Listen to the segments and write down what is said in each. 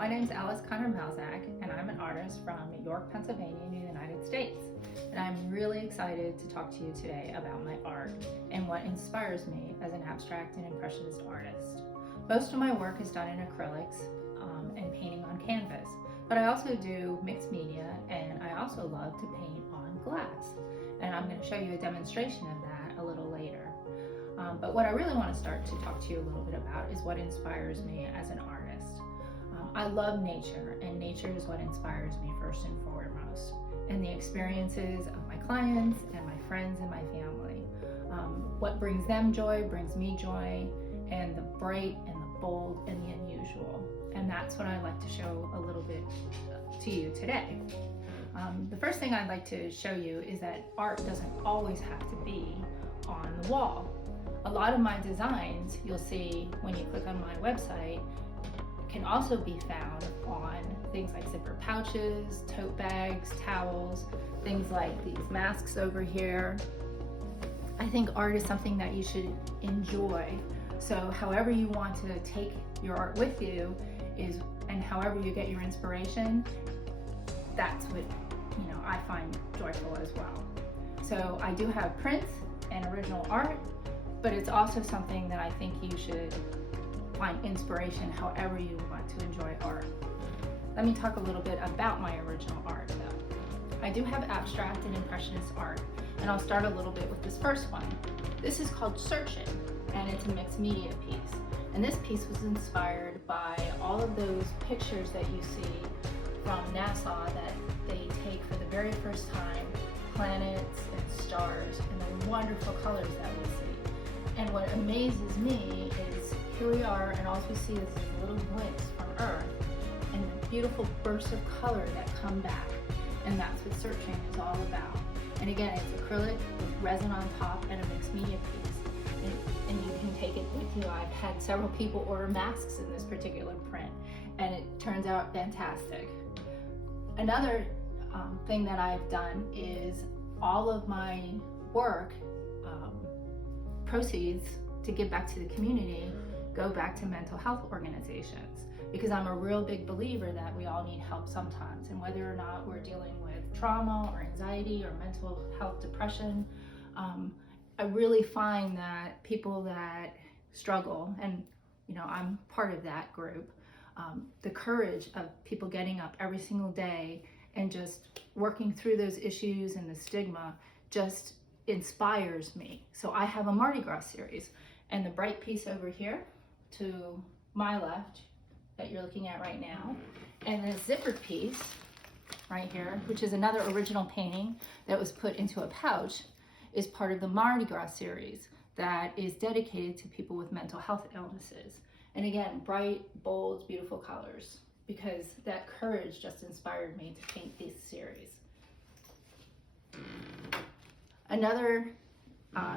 My name is Alice Connor-Malzak, and I'm an artist from York, Pennsylvania in the United States. And I'm really excited to talk to you today about my art and what inspires me as an abstract and impressionist artist. Most of my work is done in acrylics and painting on canvas, but I also do mixed media, and I also love to paint on glass. And I'm going to show you a demonstration of that a little later. But what I really want to start to talk to you a little bit about is what inspires me as an artist. I love nature, and nature is what inspires me first and foremost, and the experiences of my clients and my friends and my family. What brings them joy brings me joy, and the bright and the bold and the unusual. And that's what I'd like to show a little bit to you today. The first thing I'd like to show you is that art doesn't always have to be on the wall. A lot of my designs you'll see when you click on my website can also be found on things like zipper pouches, tote bags, towels, things like these masks over here. I think art is something that you should enjoy. So however you want to take your art with you and however you get your inspiration, that's what I find joyful as well. So I do have prints and original art, but it's also something that I think you should find inspiration however you want to enjoy art. Let me talk a little bit about my original art though. I do have abstract and impressionist art, and I'll start a little bit with this first one. This is called Searching, and it's a mixed media piece. And this piece was inspired by all of those pictures that you see from NASA that they take for the very first time, planets and stars and the wonderful colors that we see. And what amazes me is here we are, and all we see is these little blinks from Earth and beautiful bursts of color that come back. And that's what Searching is all about. And again, it's acrylic with resin on top and a mixed media piece. And you can take it with you. I've had several people order masks in this particular print, and it turns out fantastic. Another thing that I've done is all of my work proceeds to give back to the community go back to mental health organizations, because I'm a real big believer that we all need help sometimes, and whether or not we're dealing with trauma or anxiety or mental health depression, I really find that people that struggle, and I'm part of that group, the courage of people getting up every single day and just working through those issues and the stigma just inspires me. So I have a Mardi Gras series, and the bright piece over here to my left that you're looking at right now, and the zippered piece right here, which is another original painting that was put into a pouch, is part of the Mardi Gras series that is dedicated to people with mental health illnesses. And again, bright, bold, beautiful colors, because that courage just inspired me to paint this series. Another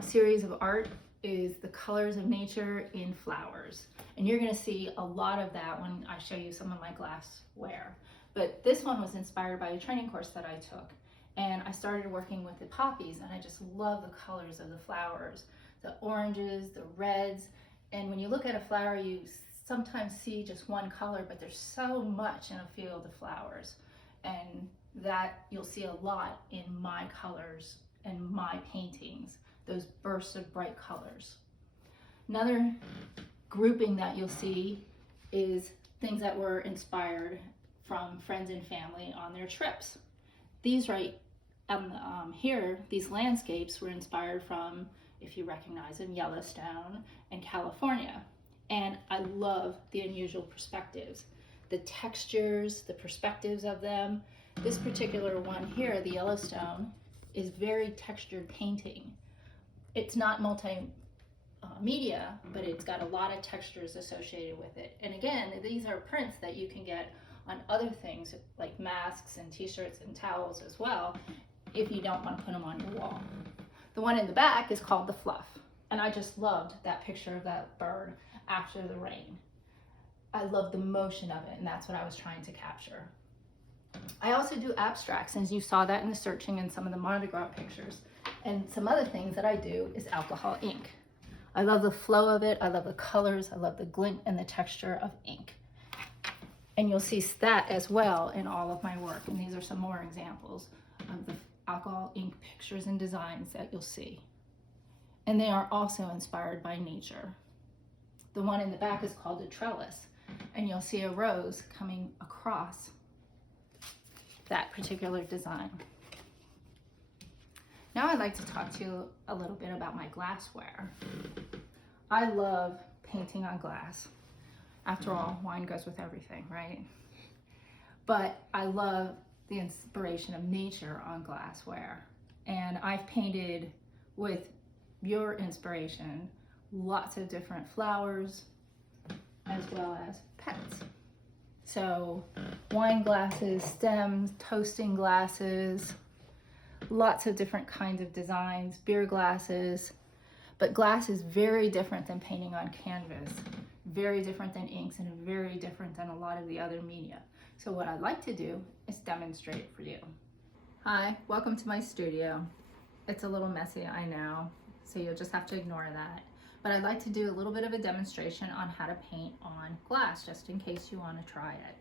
series of art is the colors of nature in flowers. And you're gonna see a lot of that when I show you some of my glassware. But this one was inspired by a training course that I took. And I started working with the poppies, and I just love the colors of the flowers, the oranges, the reds. And when you look at a flower, you sometimes see just one color, but there's so much in a field of flowers. And that you'll see a lot in my colors and my paintings, those bursts of bright colors. Another grouping that you'll see is things that were inspired from friends and family on their trips. These right here, these landscapes were inspired from, if you recognize them, Yellowstone and California. And I love the unusual perspectives, the textures, the perspectives of them. This particular one here, the Yellowstone, is very textured painting. It's not multimedia, but it's got a lot of textures associated with it. And again, these are prints that you can get on other things like masks and t-shirts and towels as well, if you don't want to put them on your wall. The one in the back is called The Fluff, and I just loved that picture of that bird after the rain. I love the motion of it, and that's what I was trying to capture. I also do abstracts, and you saw that in the Searching and some of the Mardi Gras pictures. And some other things that I do is alcohol ink. I love the flow of it, I love the colors, I love the glint and the texture of ink. And you'll see that as well in all of my work. And these are some more examples of the alcohol ink pictures and designs that you'll see. And they are also inspired by nature. The one in the back is called a trellis, and you'll see a rose coming across that particular design. Now I'd like to talk to you a little bit about my glassware. I love painting on glass. After all, wine goes with everything, right? But I love the inspiration of nature on glassware. And I've painted with your inspiration lots of different flowers as well as pets. So wine glasses, stems, toasting glasses, lots of different kinds of designs, beer glasses. But glass is very different than painting on canvas, very different than inks, and very different than a lot of the other media. So what I'd like to do is demonstrate for you. Hi, welcome to my studio. It's a little messy, I know, so you'll just have to ignore that. But I'd like to do a little bit of a demonstration on how to paint on glass, just in case you want to try it.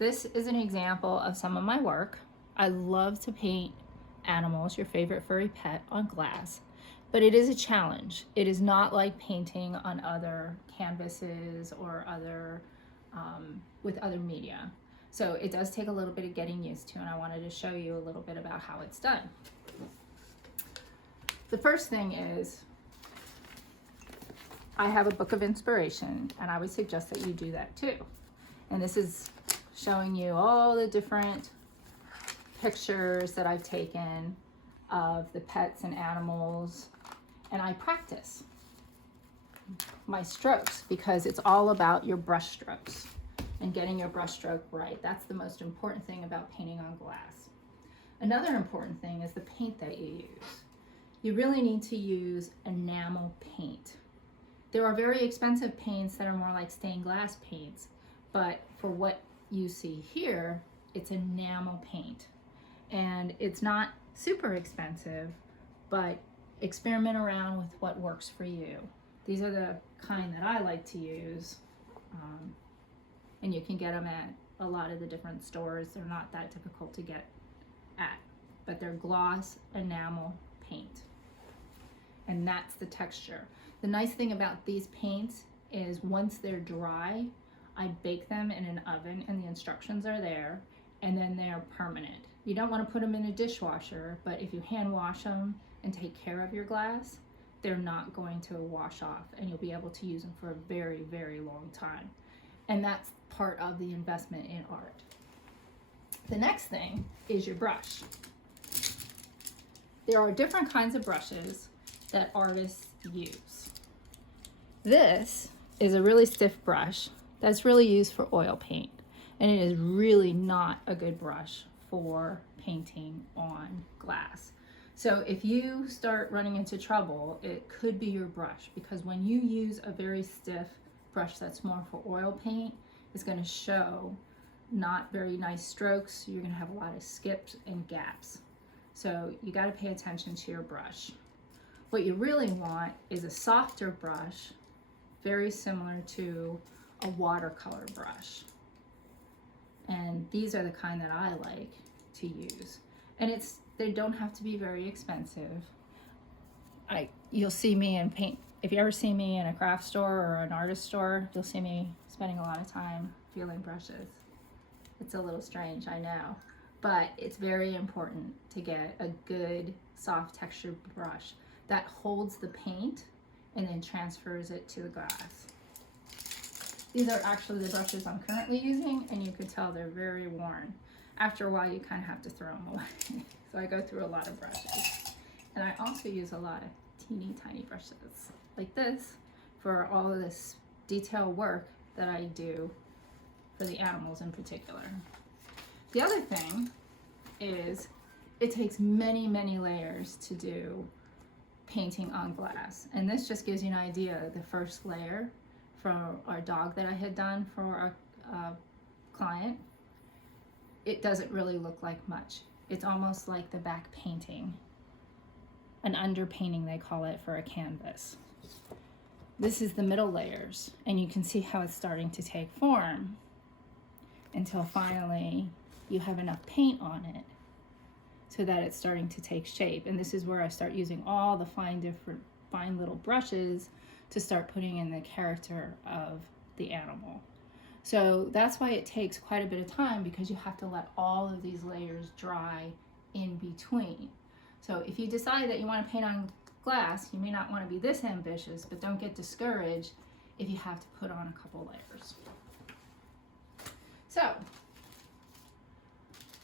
This is an example of some of my work. I love to paint animals, your favorite furry pet, on glass. But it is a challenge. It is not like painting on other canvases or with other media. So it does take a little bit of getting used to, and I wanted to show you a little bit about how it's done. The first thing is, I have a book of inspiration, and I would suggest that you do that too. And this is showing you all the different pictures that I've taken of the pets and animals. And I practice my strokes because it's all about your brush strokes and getting your brush stroke right. That's the most important thing about painting on glass. Another important thing is the paint that you use. You really need to use enamel paint. There are very expensive paints that are more like stained glass paints, but for what you see here, it's enamel paint. And it's not super expensive, but experiment around with what works for you. These are the kind that I like to use, and you can get them at a lot of the different stores. They're not that difficult to get at, but they're gloss enamel paint, and that's the texture. The nice thing about these paints is once they're dry, I bake them in an oven, and the instructions are there, and then they're permanent. You don't want to put them in a dishwasher, but if you hand wash them and take care of your glass, they're not going to wash off, and you'll be able to use them for a very, very long time. And that's part of the investment in art. The next thing is your brush. There are different kinds of brushes that artists use. This is a really stiff brush that's really used for oil paint, and it is really not a good brush for painting on glass. So if you start running into trouble, it could be your brush, because when you use a very stiff brush that's more for oil paint, it's going to show not very nice strokes. You're going to have a lot of skips and gaps. So you got to pay attention to your brush. What you really want is a softer brush, very similar to a watercolor brush. And these are the kind that I like to use. And they don't have to be very expensive. You'll see me in paint. If you ever see me in a craft store or an artist store, you'll see me spending a lot of time feeling brushes. It's a little strange, I know, but it's very important to get a good soft textured brush that holds the paint and then transfers it to the glass. These are actually the brushes I'm currently using, and you can tell they're very worn. After a while, you kind of have to throw them away. So I go through a lot of brushes. And I also use a lot of teeny tiny brushes like this for all of this detail work that I do for the animals in particular. The other thing is it takes many, many layers to do painting on glass. And this just gives you an idea. The first layer for our dog that I had done for our client, it doesn't really look like much. It's almost like the back painting, an underpainting they call it for a canvas. This is the middle layers, and you can see how it's starting to take form. until finally you have enough paint on it so that it's starting to take shape. And this is where I start using all the fine little brushes to start putting in the character of the animal. So that's why it takes quite a bit of time, because you have to let all of these layers dry in between. So if you decide that you want to paint on glass, you may not want to be this ambitious, but don't get discouraged if you have to put on a couple layers. So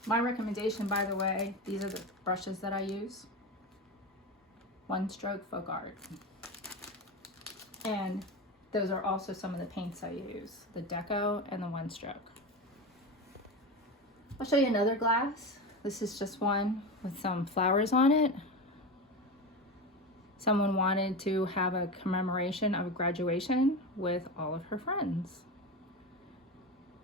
my recommendation, by the way, these are the brushes that I use. One Stroke Folk Art. And those are also some of the paints I use, the Deco and the One Stroke. I'll show you another glass. This is just one with some flowers on it. Someone wanted to have a commemoration of a graduation with all of her friends.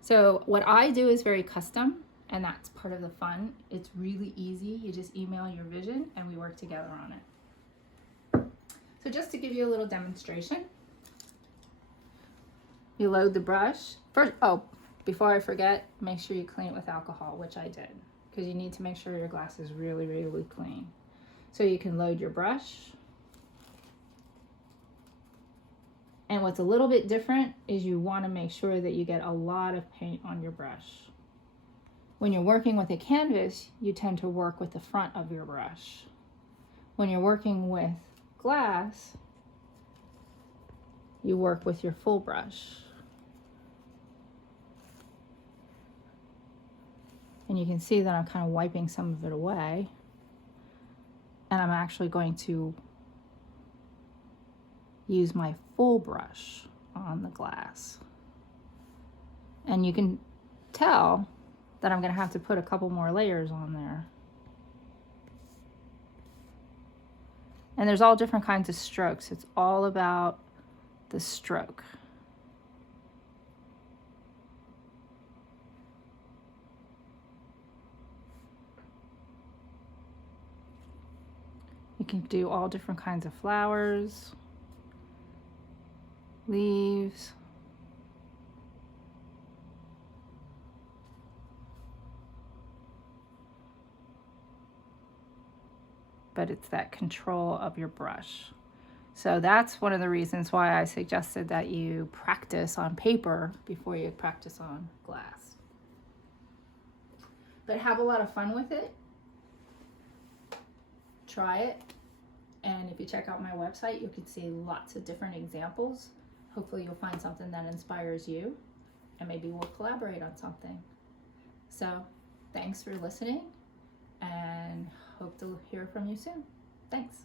So what I do is very custom, and that's part of the fun. It's really easy. You just email your vision and we work together on it. So just to give you a little demonstration, you load the brush. First, before I forget, make sure you clean it with alcohol, which I did, because you need to make sure your glass is really, really clean. So you can load your brush. And what's a little bit different is you want to make sure that you get a lot of paint on your brush. When you're working with a canvas, you tend to work with the front of your brush. When you're working with glass, you work with your full brush. And you can see that I'm kind of wiping some of it away. And I'm actually going to use my full brush on the glass. And you can tell that I'm going to have to put a couple more layers on there. And there's all different kinds of strokes. It's all about the stroke. You can do all different kinds of flowers, leaves. But it's that control of your brush. So that's one of the reasons why I suggested that you practice on paper before you practice on glass. But have a lot of fun with it. Try it. And if you check out my website, you can see lots of different examples. Hopefully you'll find something that inspires you, and maybe we'll collaborate on something. So thanks for listening, and hope to hear from you soon. Thanks.